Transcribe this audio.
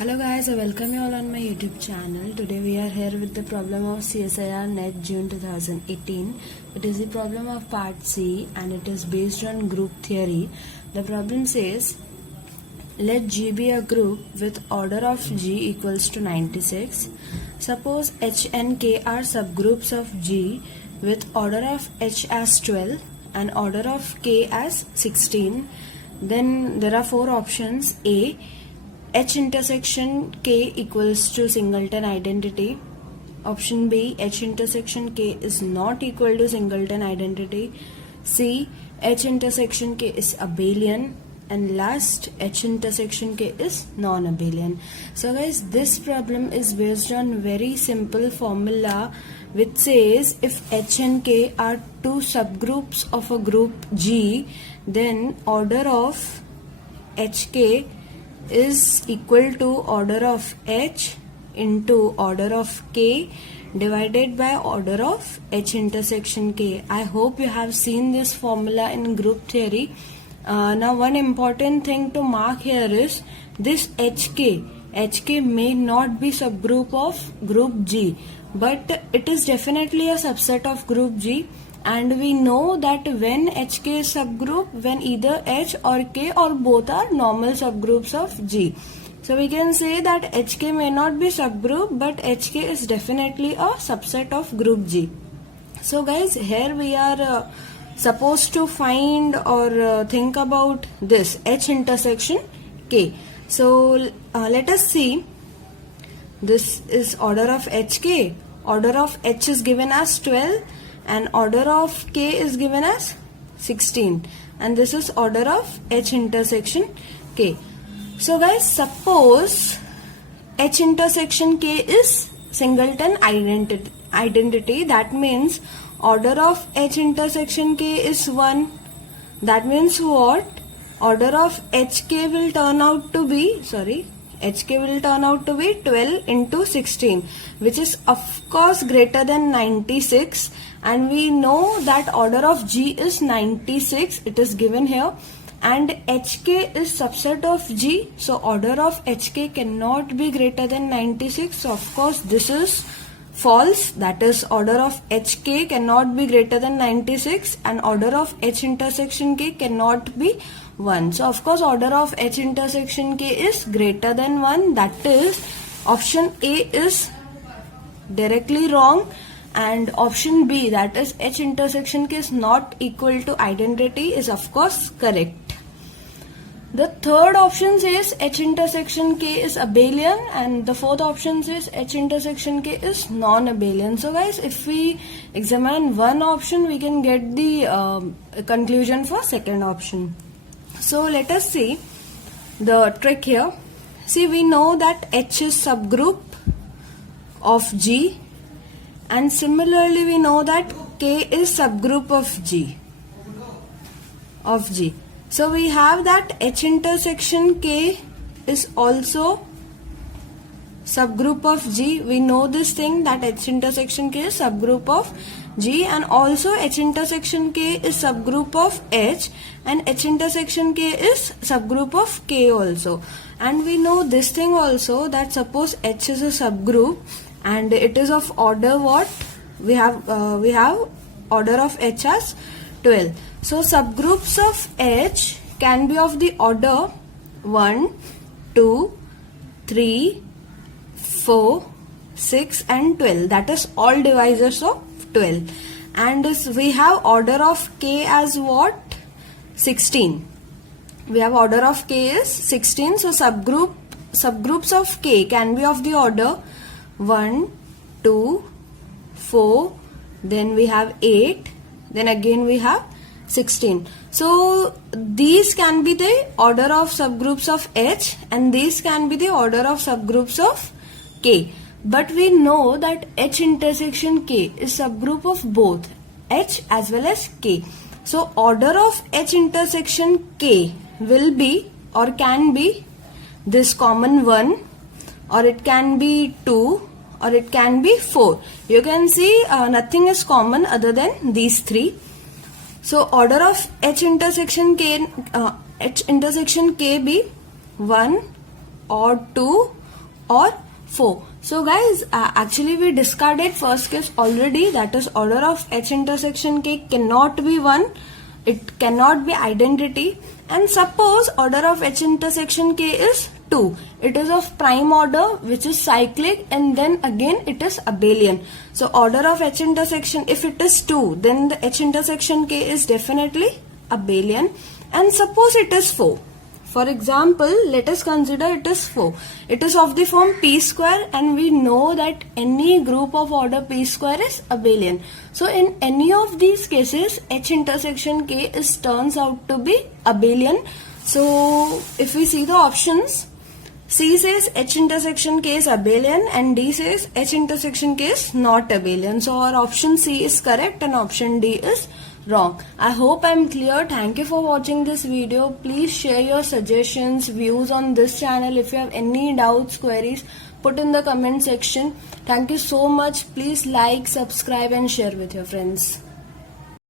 Hello guys, I welcome you all on my YouTube channel. Today we are here with the problem of CSIR NET June 2018. It is the problem of part C and it is based on group theory. The problem says, let G be a group with order of G equals to 96. Suppose H and K are subgroups of G with order of H as 12 and order of K as 16. Then there are four options. A, H intersection K equals to singleton identity. Option B, H intersection K is not equal to singleton identity. C, H intersection K is abelian. And last, H intersection K is non-abelian. So guys, this problem is based on very simple formula which says if H and K are two subgroups of a group G, then order of HK is equal to order of H into order of K divided by order of H intersection K. I hope you have seen this formula in group theory. Now one important thing to mark here is this HK may not be subgroup of group G, but it is definitely a subset of group G. And we know that when HK is subgroup, when either H or K or both are normal subgroups of G. So we can say that HK may not be subgroup, but HK is definitely a subset of group G. So guys, here we are supposed to find or think about this H intersection K. So let us see. This is order of HK. Order of H is given as 12. And order of K is given as 16, and this is order of H intersection K. So guys, suppose H intersection K is singleton identity, that means order of H intersection K is 1. That means what? Order of HK will turn out to be, HK will turn out to be 12 into 16, which is of course greater than 96, and we know that order of G is 96, it is given here, and HK is subset of G, so order of HK cannot be greater than 96, so of course this is false, that is order of HK cannot be greater than 96 and order of H intersection K cannot be 1. So of course order of H intersection K is greater than 1, that is option A is directly wrong, and option B, that is H intersection K is not equal to identity, is of course correct. The third option says H intersection K is abelian, and the fourth option says H intersection K is non-abelian. So guys, if we examine one option, we can get the conclusion for second option. So let us see the trick here. See, we know that H is subgroup of G, and similarly we know that K is subgroup of G. So we have that H intersection K is also subgroup of G. We know this thing that H intersection K is subgroup of G, and also H intersection K is subgroup of H, and H intersection K is subgroup of K also. And we know this thing also, that suppose H is a subgroup and it is of order what? We have order of H as 12. So subgroups of H can be of the order 1, 2, 3, 4, 6 and 12. That is all divisors of 12. And we have order of K as what? 16. We have order of K is 16. So subgroups of K can be of the order 1, 2, 4, then we have 8, then again we have 16. So these can be the order of subgroups of H, and these can be the order of subgroups of K. But we know that H intersection K is subgroup of both H as well as K. So order of H intersection K will be or can be this common 1, or it can be 2, or it can be 4. You can see nothing is common other than these three. So order of H intersection K be 1 or 2 or 4. So guys, actually we discarded first case already, that is order of H intersection K cannot be 1, it cannot be identity. And suppose order of H intersection K is 2, it is of prime order which is cyclic, and then again it is abelian. So order of H intersection, if it is 2, then the H intersection K is definitely abelian. And suppose it is 4. For example, let us consider it is 4. It is of the form P square, and we know that any group of order P square is abelian. So in any of these cases, H intersection K turns out to be abelian. So if we see the options, C says H intersection K is abelian and D says H intersection K is not abelian. So our option C is correct and option D is wrong. I hope I'm clear. Thank you for watching this video. Please share your suggestions, views on this channel. If you have any doubts, queries, put in the comment section. Thank you so much. Please like, subscribe and share with your friends.